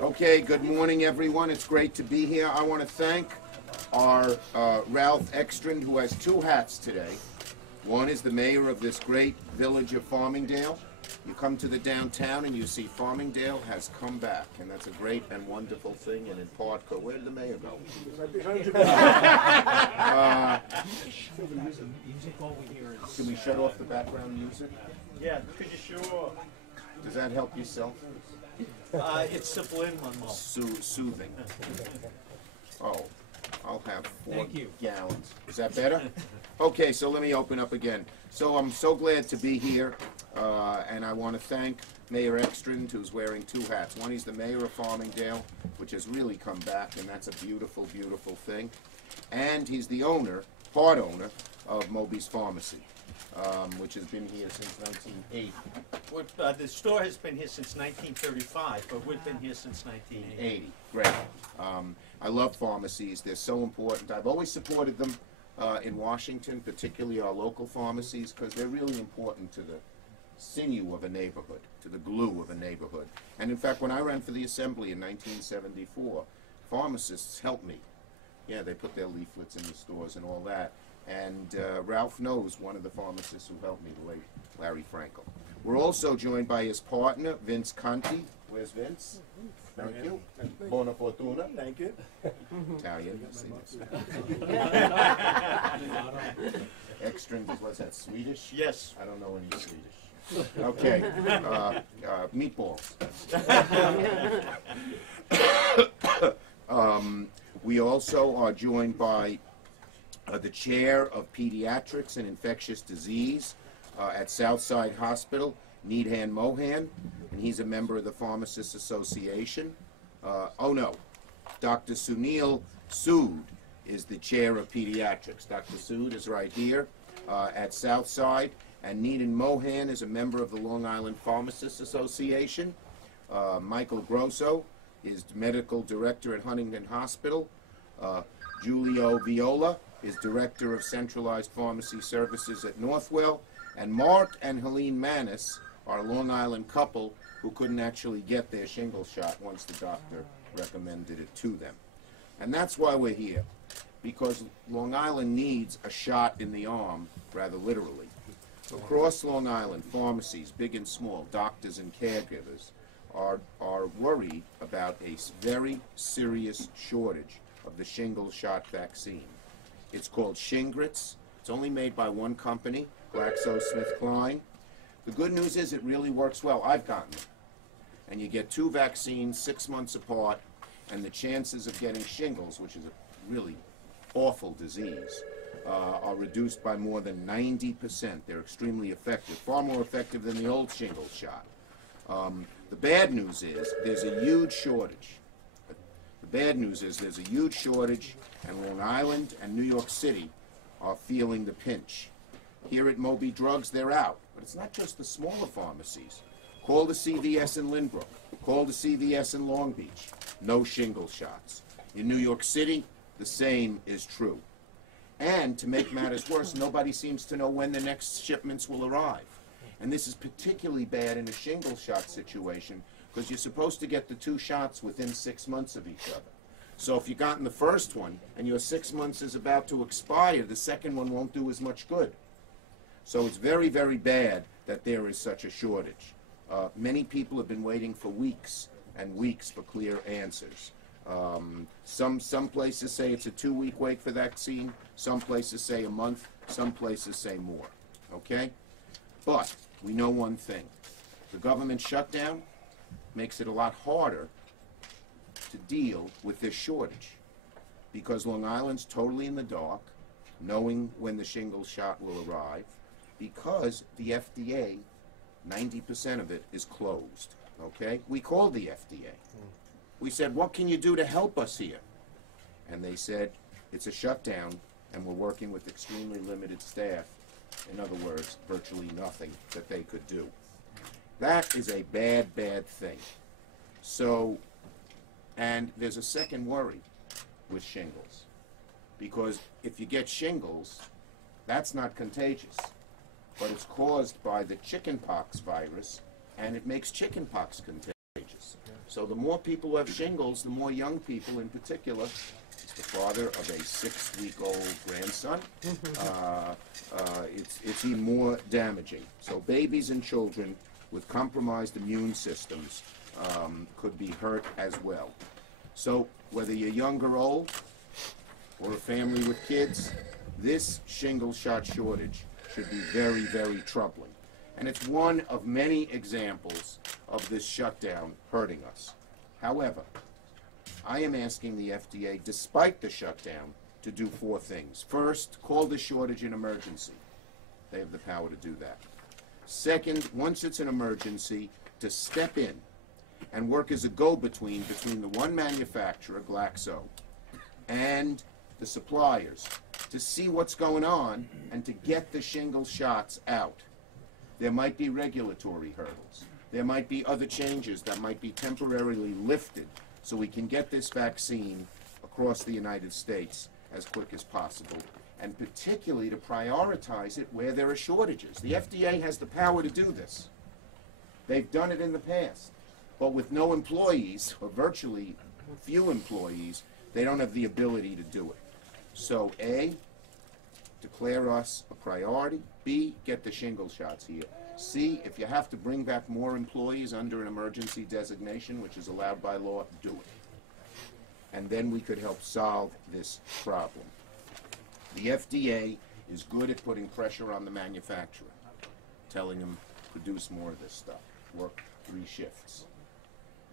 Okay, good morning, everyone. It's great to be here. I want to thank our Ralph Ekstrand, who has two hats today. One is the mayor of this great village of Farmingdale. You come to the downtown and you see Farmingdale has come back, and that's a great and wonderful thing. And in part, where did the mayor go? Can we shut off the background music? Yeah, could you sure? Does that help yourself? It's subliminal. Soothing. Oh, I'll have 4 Thank you. gallons. Is that better? Okay, so let me open up again. So I'm so glad to be here, and I want to thank Mayor Ekstrand, who's wearing two hats. One, he's the mayor of Farmingdale, which has really come back, and that's a beautiful, beautiful thing. And he's the owner, part owner, of Moby's Pharmacy, which has been here since 1980. The store has been here since 1935, but we've been here since 1980. Great. I love pharmacies. They're so important. I've always supported them in Washington, particularly our local pharmacies, because they're really important to the sinew of a neighborhood, to the glue of a neighborhood. And in fact, when I ran for the Assembly in 1974, pharmacists helped me. Yeah, they put their leaflets in the stores and all that. And Ralph knows one of the pharmacists who helped me, the late Larry Frankel. We're also joined by his partner, Vince Conti. Where's Vince? Thank you. Buona fortuna. Thank you. Italian. Ekstrand is, what's that, Swedish? Yes. I don't know any Swedish. Okay. Meatballs. We also are joined by the chair of pediatrics and infectious disease at Southside Hospital, Needhan Mohan, and he's a member of the Pharmacists Association. Dr. Sunil Sood is the chair of pediatrics. Dr. Sood is right here at Southside, and Needhan Mohan is a member of the Long Island Pharmacists Association. Michael Grosso is medical director at Huntington Hospital. Giulio Viola is director of centralized pharmacy services at Northwell. And Mark and Helene Manis are a Long Island couple who couldn't actually get their shingles shot once the doctor recommended it to them. And that's why we're here, because Long Island needs a shot in the arm, rather literally. Across Long Island, pharmacies, big and small, doctors and caregivers, are worried about a very serious shortage of the shingles shot vaccine. It's called Shingrix. It's only made by one company, GlaxoSmithKline. The good news is it really works well. I've gotten it. And you get 2 vaccines 6 months apart, and the chances of getting shingles, which is a really awful disease, are reduced by more than 90%. They're extremely effective, far more effective than the old shingles shot. The bad news is there's a huge shortage. The bad news is there's a huge shortage, and Long Island and New York City are feeling the pinch. Here at Moby Drugs, they're out. But it's not just the smaller pharmacies. Call the CVS in Lynbrook. Call the CVS in Long Beach. No shingle shots. In New York City, the same is true. And to make matters worse, nobody seems to know when the next shipments will arrive. And this is particularly bad in a shingle shot situation because you're supposed to get the 2 shots within 6 months of each other. So if you've gotten the first one and your 6 months is about to expire, the second one won't do as much good. So it's very, very bad that there is such a shortage. Many people have been waiting for weeks and weeks for clear answers. Some places say it's a 2-week wait for vaccine. Some places say a month. Some places say more. Okay? But we know one thing. The government shutdown makes it a lot harder to deal with this shortage because Long Island's totally in the dark, knowing when the shingles shot will arrive, because the FDA, 90% of it is closed, okay? We called the FDA. We said, what can you do to help us here? And they said, it's a shutdown, and we're working with extremely limited staff. In other words, virtually nothing that they could do. That is a bad, bad thing. So, and there's a second worry with shingles. Because if you get shingles, that's not contagious. But it's caused by the chickenpox virus, and it makes chickenpox contagious. ages. So the more people who have shingles, the more young people in particular. It's the father of a 6-week-old grandson. It's even more damaging. So babies and children with compromised immune systems could be hurt as well. So whether you're young or old, or a family with kids, this shingle shot shortage should be very, very troubling. And it's one of many examples of this shutdown hurting us. However, I am asking the FDA, despite the shutdown, to do 4 things. First, call the shortage an emergency. They have the power to do that. Second, once it's an emergency, to step in and work as a go-between between the one manufacturer, Glaxo, and the suppliers to see what's going on and to get the shingles shots out. There might be regulatory hurdles. There might be other changes that might be temporarily lifted so we can get this vaccine across the United States as quick as possible, and particularly to prioritize it where there are shortages. The FDA has the power to do this. They've done it in the past. But with no employees, or virtually few employees, they don't have the ability to do it. So A, declare us a priority. B, get the shingle shots here. C, if you have to bring back more employees under an emergency designation, which is allowed by law, do it. And then we could help solve this problem. The FDA is good at putting pressure on the manufacturer, telling them produce more of this stuff, work 3 shifts.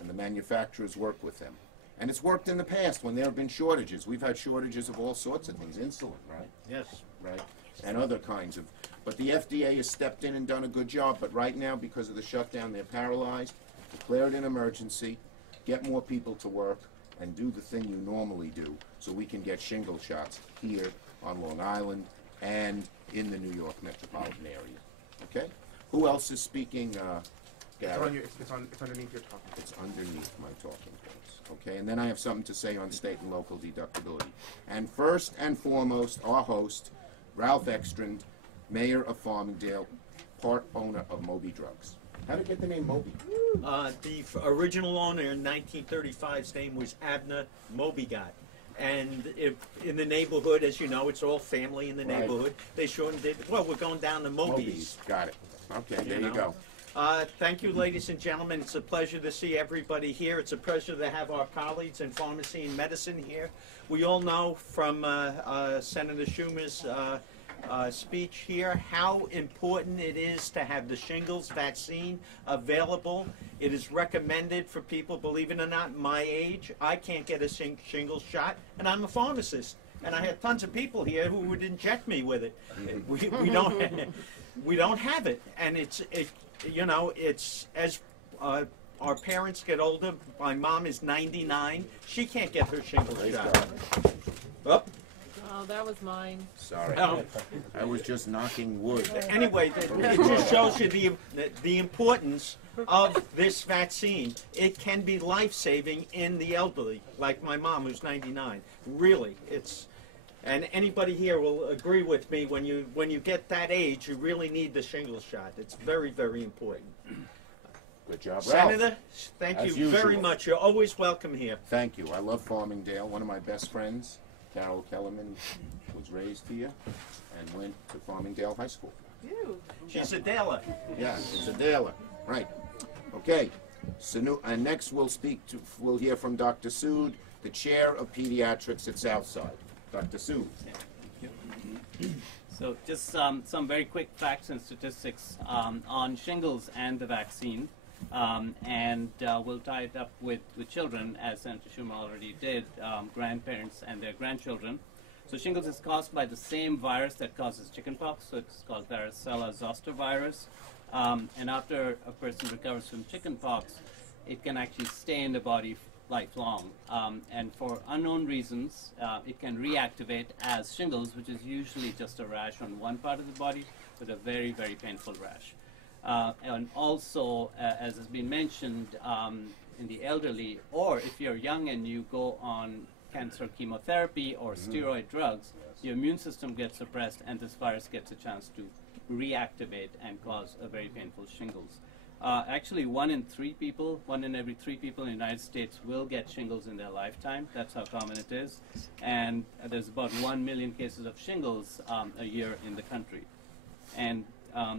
And the manufacturers work with them. And it's worked in the past when there have been shortages. We've had shortages of all sorts of things, insulin, right? Yes. Right? And other kinds of, but the FDA has stepped in and done a good job, but right now, because of the shutdown, they're paralyzed. Declare it an emergency, get more people to work, and do the thing you normally do, so we can get shingle shots here on Long Island and in the New York metropolitan area. Okay? Who else is speaking? Gary? It's underneath your talking. It's underneath my talking points. Okay, and then I have something to say on state and local deductibility. And first and foremost, our host, Ralph Ekstrand, Mayor of Farmingdale, part owner of Moby Drugs. How did you get the name Moby? The original owner in 1935's name was Abner Mobigot. And in the neighborhood, as you know, it's all family in the Right. neighborhood. They shortened it. Well, we're going down to Moby's. Got it. Okay, there You you know. go. Thank you, ladies and gentlemen. It's a pleasure to see everybody here. It's a pleasure to have our colleagues in pharmacy and medicine here. We all know from Senator Schumer's speech here how important it is to have the shingles vaccine available. It is recommended for people, believe it or not, my age. I can't get a shingles shot, and I'm a pharmacist. And I have tons of people here who would inject me with it. We don't we don't have it, and it's as our parents get older. My mom is 99. She can't get her shingles Praise shot. God. Oh, Oh, that was mine. Sorry. no. I was just knocking wood. Anyway, it just shows you the importance of this vaccine. It can be life-saving in the elderly, like my mom, who's 99. Really, and anybody here will agree with me. When you get that age, you really need the shingles shot. It's very, very important. Good job, Ralph. Senator, thank As you very usual. much. You're always welcome here. Thank you. I love Farmingdale. One of my best friends, Carol Kellerman, was raised here and went to Farmingdale High School. She's a Daler. Yeah, it's a Daler. Right. Okay. So, and next we'll hear from Dr. Sood, the chair of pediatrics at Southside. Dr. Sood. So just some very quick facts and statistics on shingles and the vaccine. And we'll tie it up with children, as Senator Schumer already did, grandparents and their grandchildren. So shingles is caused by the same virus that causes chickenpox, so it's called varicella zoster virus. And after a person recovers from chickenpox, it can actually stay in the body lifelong. And for unknown reasons, it can reactivate as shingles, which is usually just a rash on one part of the body, but a very, very painful rash. And also, as has been mentioned, in the elderly, or if you're young and you go on cancer chemotherapy or steroid drugs, your immune system gets suppressed and this virus gets a chance to reactivate and cause a very painful shingles. Actually, one in every three people in the United States will get shingles in their lifetime. That's how common it is. And there's about 1 million cases of shingles a year in the country. And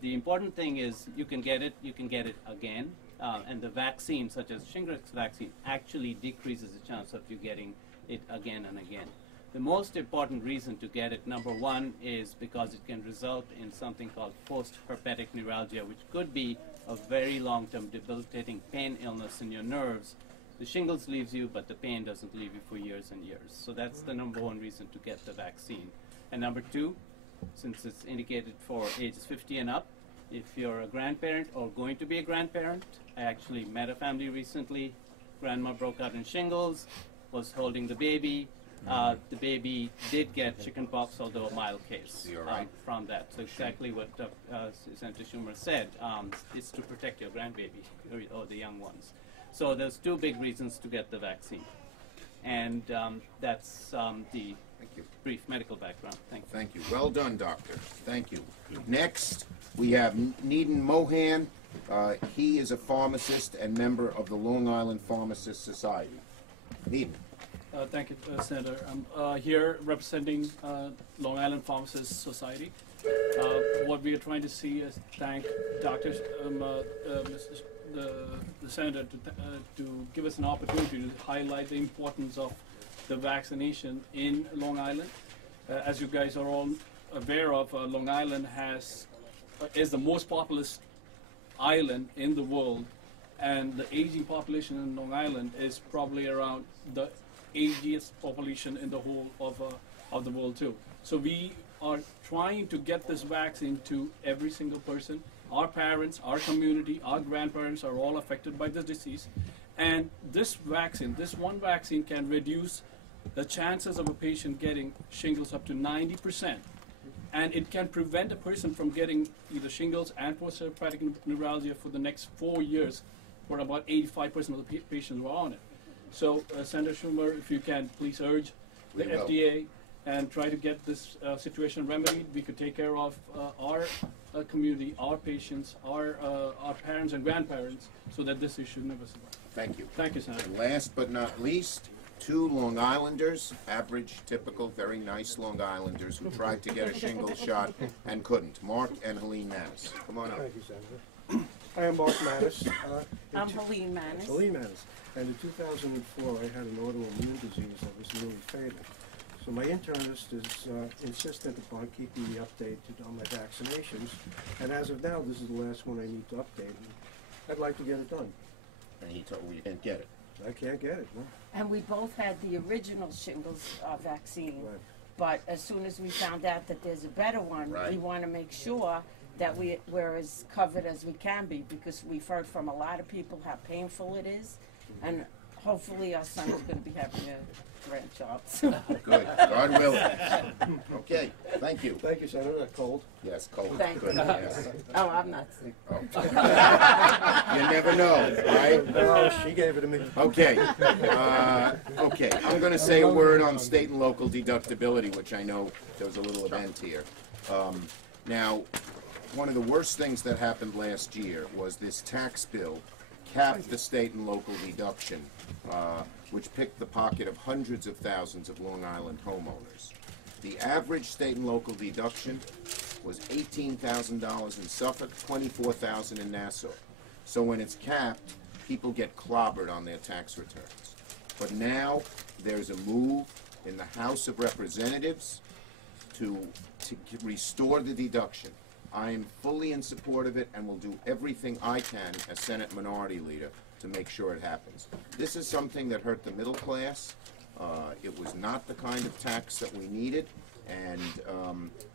the important thing is you can get it again. And the vaccine, such as Shingles vaccine, actually decreases the chance of you getting it again and again. The most important reason to get it, number one, is because it can result in something called post-herpetic neuralgia, which could be a very long-term debilitating pain illness in your nerves. The shingles leaves you, but the pain doesn't leave you for years and years. So that's the number one reason to get the vaccine. And number two, since it's indicated for ages 50 and up, if you're a grandparent or going to be a grandparent, I actually met a family recently. Grandma broke out in shingles, was holding the baby. The baby did get chickenpox, although a mild case from that. So exactly what Senator Schumer said, is to protect your grandbaby or the young ones. So there's two big reasons to get the vaccine. And that's the brief medical background. Thank you. Thank you. Well done, doctor. Thank you. Next, we have Needham Mohan. He is a pharmacist and member of the Long Island Pharmacists Society. Needham. Thank you, Senator. I'm here representing Long Island Pharmacists Society. What we are trying to see is thank doctors, the Senator, to give us an opportunity to highlight the importance of the vaccination in Long Island. As you guys are all aware of, Long Island is the most populous island in the world, and the aging population in Long Island is probably around the ageist population in the whole of the world too. So we are trying to get this vaccine to every single person. Our parents, our community, our grandparents are all affected by this disease. And this one vaccine can reduce the chances of a patient getting shingles up to 90%. And it can prevent a person from getting either shingles and post-herpetic neuralgia for the next 4 years for about 85% of the patients who are on it. So, Senator Schumer, if you can please urge the FDA and try to get this situation remedied. We could take care of our community, our patients, our parents and grandparents, so that this issue never survives. Thank you. Thank you, Senator. And last but not least, two Long Islanders, average, typical, very nice Long Islanders who tried to get a shingles shot and couldn't. Mark and Helene Manis. Come on up. Thank you, Senator. I am Mark Manis. I'm Helene Manis. Helene Manis. And in 2004, I had an autoimmune disease that was nearly fatal. So my internist is insistent upon keeping me updated on my vaccinations. And as of now, this is the last one I need to update. I'd like to get it done. And he told me you can't get it. I can't get it, no. And we both had the original shingles vaccine. Right. But as soon as we found out that there's a better one, Right. we want to make sure that we're as covered as we can be, because we've heard from a lot of people how painful it is. And hopefully our son is going to be having a grandchild soon. Good. God willing. Okay. Thank you. Thank you, Senator. That cold. Yes, cold. Thank Good. you. Yes. Oh, I'm not sick. Oh. You never know, right? No, she gave it to me. Okay. Okay. I'm going to say a word on state and local deductibility, which I know there was a little event here. Now, one of the worst things that happened last year was this tax bill capped the state and local deduction, which picked the pocket of hundreds of thousands of Long Island homeowners. The average state and local deduction was $18,000 in Suffolk, $24,000 in Nassau. So when it's capped, people get clobbered on their tax returns. But now there's a move in the House of Representatives to restore the deduction. I am fully in support of it and will do everything I can as Senate Minority Leader to make sure it happens. This is something that hurt the middle class. It was not the kind of tax that we needed, and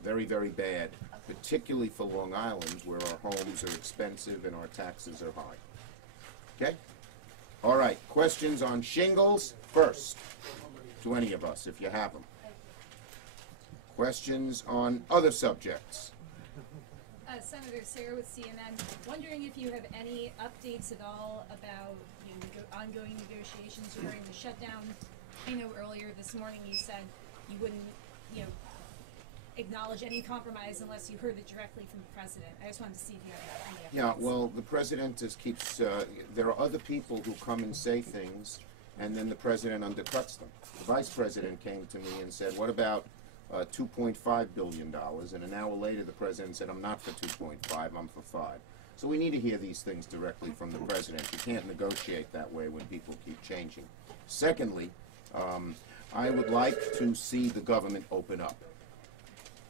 very, very bad, particularly for Long Island, where our homes are expensive and our taxes are high. Okay? All right, questions on shingles first, to any of us, if you have them. Questions on other subjects? Senator Sarah with CNN, wondering if you have any updates at all about ongoing negotiations during the shutdown. I know earlier this morning you said you wouldn't, acknowledge any compromise unless you heard it directly from the president. I just wanted to see if you had any Yeah, updates. well, the president just keeps, there are other people who come and say things, and then the president undercuts them. The vice president came to me and said, what about $2.5 billion? And an hour later, the president said, I'm not for 2.5, I'm for 5. So we need to hear these things directly from the president. You can't negotiate that way when people keep changing. Secondly, I would like to see the government open up.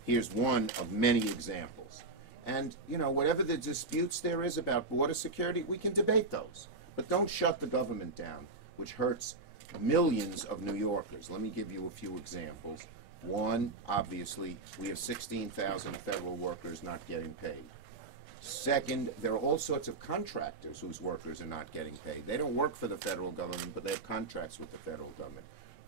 Here's one of many examples. And, you know, whatever the disputes there is about border security, we can debate those. But don't shut the government down, which hurts millions of New Yorkers. Let me give you a few examples. One, obviously, we have 16,000 federal workers not getting paid. Second, there are all sorts of contractors whose workers are not getting paid. They don't work for the federal government, but they have contracts with the federal government.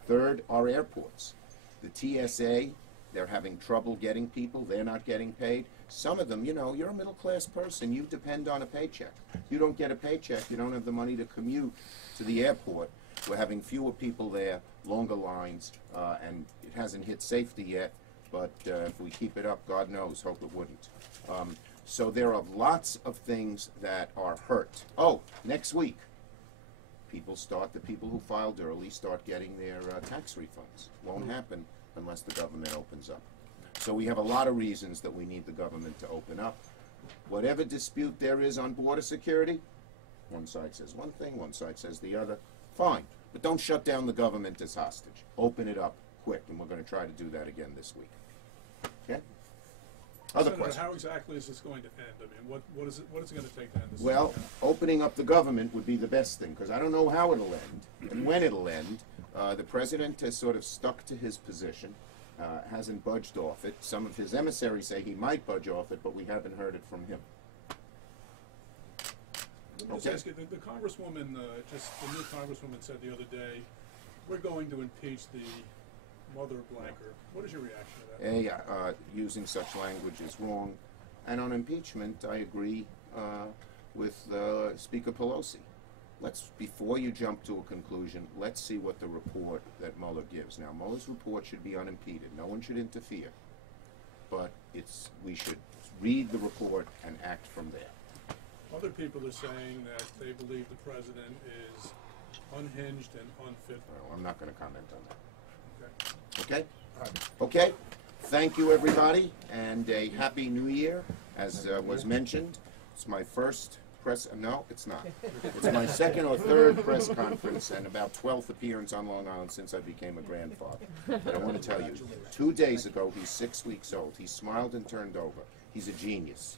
Third, our airports. The TSA, they're having trouble getting people. They're not getting paid. Some of them, you know, you're a middle-class person. You depend on a paycheck. You don't get a paycheck. You don't have the money to commute to the airport. We're having fewer people there, longer lines, and it hasn't hit safety yet. But if we keep it up, God knows, hope it wouldn't. So there are lots of things that are hurt. Oh, next week, the people who filed early start getting their tax refunds. Won't happen unless the government opens up. So we have a lot of reasons that we need the government to open up. Whatever dispute there is on border security, one side says one thing, one side says the other, fine. But don't shut down the government as hostage. Open it up quick, and we're going to try to do that again this week. Okay? Other Senator, questions? how exactly is this going to end? I mean, what is it going to take to end this? Well, opening up the government would be the best thing, because I don't know how it'll end and when it'll end. The president has sort of stuck to his position, hasn't budged off it. Some of his emissaries say he might budge off it, but we haven't heard it from him. Let me just ask you, the congresswoman, the new congresswoman said the other day, we're going to impeach the mother blanker. What is your reaction to that? Using such language is wrong. And on impeachment, I agree with Speaker Pelosi. Before you jump to a conclusion, let's see what the report that Mueller gives. Now, Mueller's report should be unimpeded. No one should interfere. But we should read the report and act from there. Other people are saying that they believe the president is unhinged and unfit. Well, I'm not going to comment on that. Okay. Okay? Okay. Thank you, everybody, and a happy New Year. As was mentioned, it's my first press. No, it's not. It's my second or third press conference and about 12th appearance on Long Island since I became a grandfather. But I want to tell you, 2 days ago, he's 6 weeks old. He smiled and turned over. He's a genius.